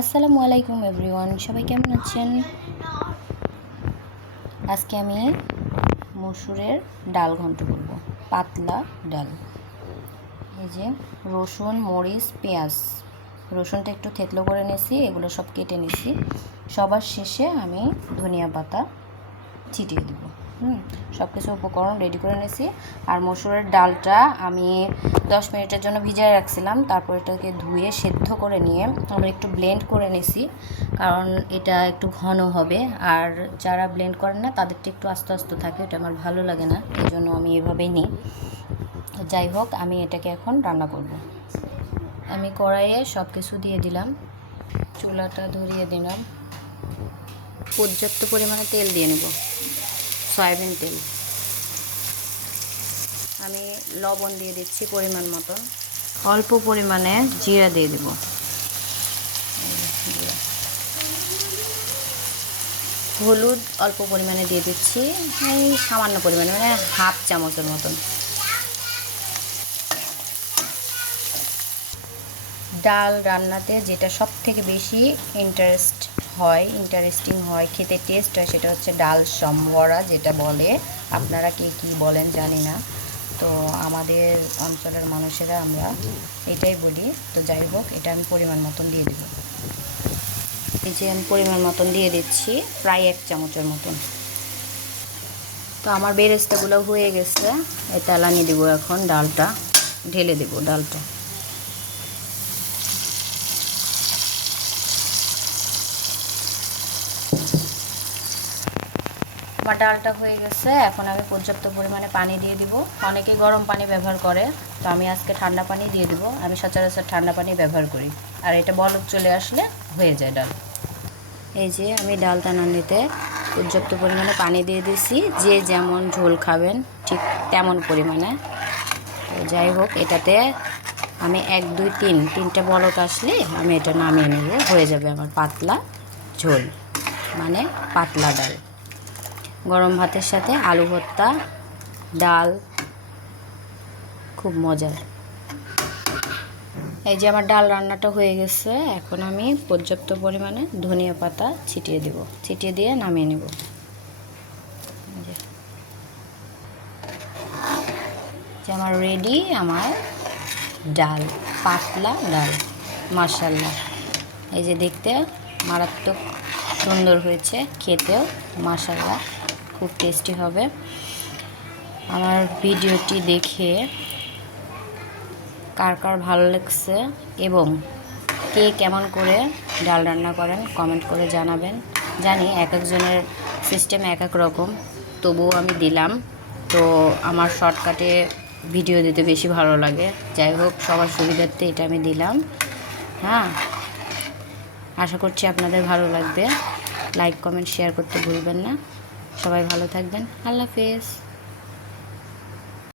আসসালামু আলাইকুম এভরিওয়ান, সবাই কেমন আছেন? আজকে আমি মসুরের ডাল ঘন্ট করব, পাতলা ডাল। এই যে রসুন, মরিচ, পেঁয়াজ, রসুনটা একটু থেতলো করে নিয়েছি, এগুলো সব কেটে নিয়েছি। সবার শেষে আমি ধনিয়া পাতা ছিটিয়ে দেবো। সব কিছু উপকরণ রেডি করে নিয়েছি। আর মসুরের ডালটা আমি 10 মিনিটের জন্য ভিজিয়ে রাখছিলাম, তারপর এটাকে ধুয়ে সেদ্ধ করে নিয়ে আমরা একটু ব্লেন্ড করে নিয়েছি, কারণ এটা একটু ঘন হবে। আর যারা ব্লেন্ড করেন না তাদেরটা একটু আস্তে আস্তে থাকে, এটা আমার ভালো লাগে না, এই জন্য আমি এভাবেই নিই। যাই হোক, আমি এটাকে এখন রান্না করব। আমি কড়াইয়ে সব কিছু দিয়ে দিলাম, চুলাটা ধরিয়ে দিলাম, পর্যাপ্ত পরিমাণে তেল দিয়ে নেব, সয়াবিন তেল। আমি লবণ দিয়ে দিচ্ছি পরিমাণ মতন, অল্প পরিমাণে জিরা দিয়ে দেব, হলুদ অল্প পরিমাণে দিয়ে দিচ্ছি, এই সামান্য পরিমাণে, মানে হাফ চামচের মতন। ডাল রান্নাতে যেটা সব থেকে বেশি ইন্টারেস্টিং হয়, খেতে টেস্ট হয়, সেটা হচ্ছে ডাল সম্বরা যেটা বলে। আপনারা কে কী বলেন জানি না, তো আমাদের অঞ্চলের মানুষেরা আমরা এটাই বলি। তো যাই হোক, এটা আমি পরিমাণ মতন দিয়ে দেব। এই যে আমি পরিমাণ মতন দিয়ে দিচ্ছি, প্রায় 1 চামচের মতন। তো আমার বেরেস্তাগুলো হয়ে গেছে, এটা লানিয়ে দেবো। এখন ডালটা ঢেলে দেব, ডালটা। আমার ডালটা হয়ে গেছে, এখন আমি পর্যাপ্ত পরিমাণে পানি দিয়ে দিব। অনেকে গরম পানি ব্যবহার করে, তো আমি আজকে ঠান্ডা পানি দিয়ে দিব। আমি সচরাচর ঠান্ডা পানি ব্যবহার করি, আর এটা বলক চলে আসলে হয়ে যায় ডাল। এই যে আমি ডালটা নাড়তে পর্যাপ্ত পরিমাণে পানি দিয়ে দিয়েছি, যে যেমন ঝোল খাবেন ঠিক তেমন পরিমাণে। তো যাই হোক, এটাতে আমি 1 2 3 তিনটা বলক আসলে আমি এটা নামিয়ে নেব, হয়ে যাবে আমার পাতলা ঝোল, মানে পাতলা ডাল। গরম ভাতের সাথে আলু ভর্তা, ডাল, খুব মজার। এই যে আমার ডাল রান্নাটা হয়ে গেছে, এখন আমি পর্যাপ্ত পরিমাণে ধনিয়া পাতা ছিটিয়ে দেব, ছিটিয়ে দিয়ে নামিয়ে নেব। যে আমার রেডি আমার ডাল, পাতলা ডাল, মাশাআল্লাহ। এই যে দেখতে মারাত্মক সুন্দর হয়েছে, খেতেও মাশাআল্লাহ খুব টেস্টি হবে। আমার ভিডিওটি দেখে কার কার ভালো লাগছে এবং কে কেমন করে ডাল রান্না করেন কমেন্ট করে জানাবেন। জানি এক একজনের সিস্টেম এক এক রকম, তবুও আমি দিলাম। তো আমার শর্টকাটে ভিডিও দিতে বেশি ভালো লাগে। যাই হোক, সবার সুবিধার্থে এটা আমি দিলাম। হ্যাঁ, আশা করছি আপনাদের ভালো লাগবে। লাইক কমেন্ট শেয়ার করতে ভুলবেন না। সবাই ভালো থাকবেন। আল্লাহ হাফেজ।